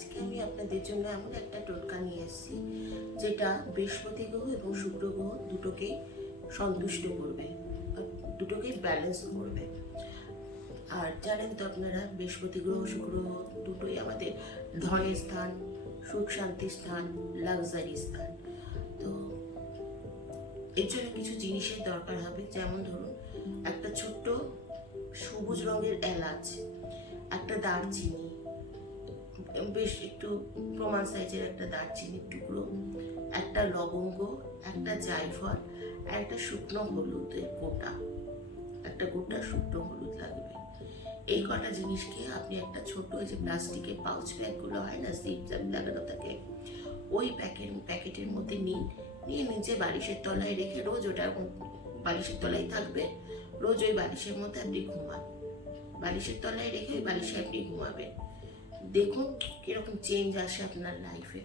আজকে আমি আপনাদের জন্য এমন একটা টোটকা নিয়ে এসেছি যেটা বৃহস্পতি গ্রহ এবং শুক্র গ্রহ দুটোকেই সন্তুষ্ট করবে, দুটোকেই ব্যালেন্স করবে। আর জানেন তো আপনারা, বৃহস্পতি গ্রহ শুক্র গ্রহ দুটোই আমাদের ধনের স্থান, সুখ শান্তির স্থান, লাক্সারি স্থান। তো এর জন্য কিছু জিনিসের দরকার হবে, যেমন ধরুন একটা ছোট্ট সবুজ রঙের এলাচ, একটা দারচিনি, বেশ একটু প্রমাণ সাইজের একটা দারচিনির টুকরো, একটা লবঙ্গ, একটা জায়ফল আর একটা শুকনো হলুদের গোটা, একটা গোটা শুকনো হলুদ লাগবে। এই কটা জিনিসকে আপনি একটা ছোট যে প্লাস্টিকের পাউচ ব্যাগগুলো হয় না, জিপ জ্যাপ লাগানো থাকে, ওই প্যাকেটের মধ্যে নিয়ে নিজে বালিশের তলায় রেখে রোজ ওটা বালিশের তলায় থাকবে, রোজ ওই বালিশের মধ্যে আপনি ঘুমান, বালিশের তলায় রেখে ওই বালিশে আপনি ঘুমাবেন। দেখুন কিরকম চেঞ্জ আসে আপনার লাইফে।